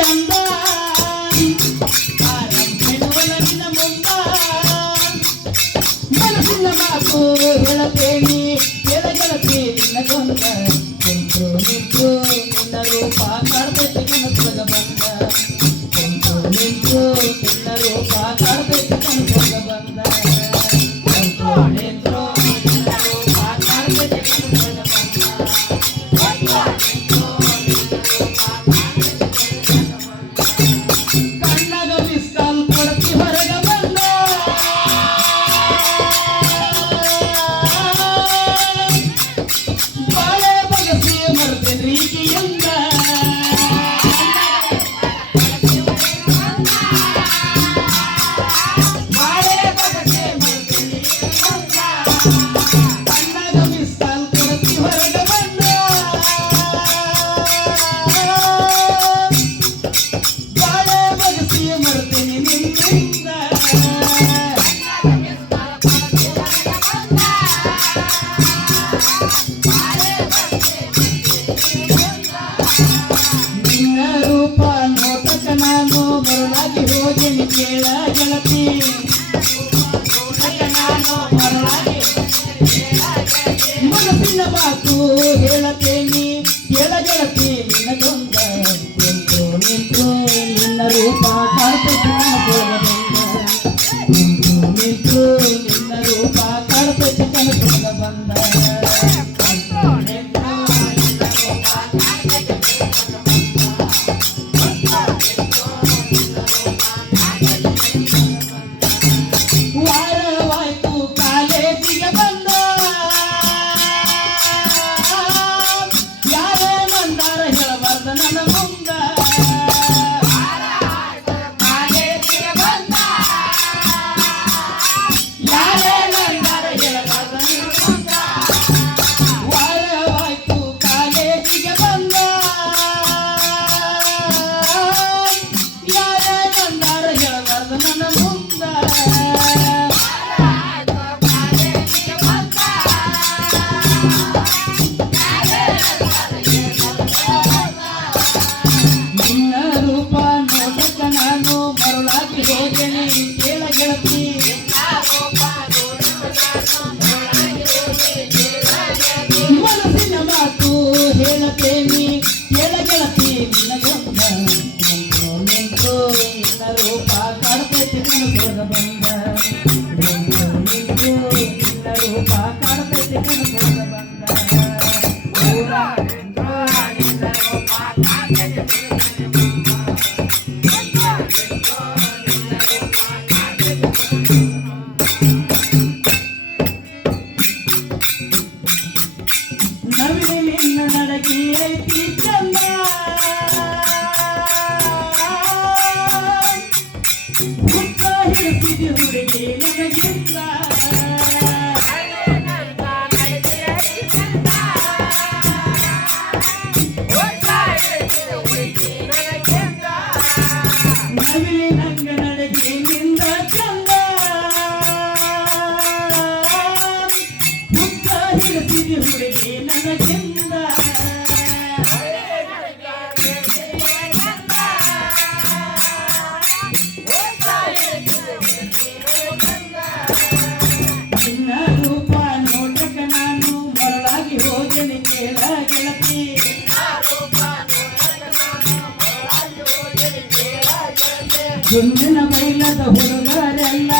ಚಂದ ಆರಂಭಿಸುವಲ್ಲ ನಿನ್ನ ಮುಂದ ಮನಸ್ಸಿನ ಮಾತು ಹೇಳತೇನಿ ಗೆಳತಿ ನಿನ್ನ ಗೊಂದ ಕುಂತು ನಿಂತು ನಿನ್ನ ರೂಪ ಕಾಡ್ತೈತಿ ಕನಸೊಳಗ ಬಂದ ಕುಂತು ನಿಂತು ನಿನ್ನ ರೂಪ ಕಾಡ್ತೈತಿ ಕನಸೊಳಗ ಬಂದ ಕುಂತು ನಿಂತು ನಿನ್ನ ರೂಪ ಕಾಡ್ತೈತಿ ಕನಸೊಳಗ ಬಂದ ಕಣ್ಣಾಗ ಮಿಸ್ ಕಾಲ್ ಕೊಡತಿ ಹೊರಗ ಬಂದ ಬಾಳೆ ಬಗಸಿ ಮರ್ದೇನ್ರಿ ಈಗಿಯಿಂದ ಬಾಳೆ ಬಗಸಿ ಮರ್ದೇನ್ರಿ ಕಣ್ಣಾಗ ಮಿಸ್ ಕಾಲ್ ಕೊಡತಿ ಹೊರಗ ಬಂದ ಬಾಳೆ ಬಗಸಿ ಮರ್ದೇನಿ ನಿನ್ನಿಂದ ನಿನ್ನ ರೂಪ ನೋಟಕ ನಾನು ಮರಳಾಗಿ ಹೋಗಿನಿ ಕೇಳ ಗೆಳತಿ ನಾನು ಮರಳಾಗಿ ಮನಸ್ಸಿನ ಮಾತು ಹೇಳತೇನಿ ಕೇಳ ಗೆಳತಿ ನಿನ್ನ ಗೊಂದ ಕುಂತು ನಿಂತು ನಿನ್ನ ರೂಪ ಕಾಡ್ತೈತಿ ಕನಸೊಳಗ ಬಂದ ಕುಂತು ನಿಂತು ನಿನ್ನ ರೂಪ ಕಾಡ್ತೈತಿ ಕನಸೊಳಗ ಬಂದ ಕುಂತು ನಿಂತು ನಿನ್ನ ರೂಪ ಕಾಡ್ತೈತಿ ವಾರವಾಯ್ತು ಕಾಲೇಜಿಗೆ ಬಂದ ಯಾರೇ ಬಂದಾರ ಹೇಳಬಾರ್ದ ನನ್ನ ಮುಂದ ಕಾಲೇಜಿಗೆ ಬಂದ ಯಾರೇ ಬಂದಾರ ಹೇಳಬಾರ್ದ ನನ್ನ ಮುಂದ ವಾರವಾಯ್ತು ಕಾಲೇಜಿಗೆ ಬಂದ ಯಾರೇ ಬಂದಾರ ಹೇಳಬಾರ್ದ ನನ್ನ ಮುಂದ ನಿನ್ನ ರೂಪ ನೋಟಕ ನಾನು ಮರಳಾಗಿ ಹೋಗೇನಿ ಕೇಳ ಗೆಳತಿ ಮನಸ್ಸಿನ ಮಾತು ಹೇಳತೇನಿ ಕೇಳ ಗೆಳತಿ ನಿನ್ನ ಗೊಂದ ಕುಂತು ನಿಂತು ನಿನ್ನ ರೂಪ ಕಾಡ್ತೈತಿ ಕನಸೊಳಗ ಬಂದ ಕುಂತು ನಿಂತು ನಿನ್ನ ರೂಪ ಕಾಡ್ತೈತಿ ಕನಸೊಳಗ ಬಂದ ಊರ ನಿಂತು ನಿನ್ನ ರೂಪ ಕಾಡ್ತೈತಿ ನವಿಲೆ ನಿನ್ನ ನಡಗಿ ಐತಿ ಚಂದ ಹುತ್ತ ಹಿಡಿಸಿದಿ ಹುಡುಗಿ ನನಗಿಂದ ನವಿಲೆ ನಂಗ ನಡಗಿ ನಿಂದ ಚಂದ ಹುತ್ತ ಹಿಡಿಸಿದಿ ಹುಡುಗಿ ನನಗಿಂದ ನಿನ್ನ ರೂಪ ನೋಟಕ ನಾನು ಮರಳಾಗಿ ಹೋಗೇನಿ ಕೇಳ ಗೆಳತಿ ಸುಮ್ಮನ ಬೈಲದ ಹುಡುಗರೆಲ್ಲ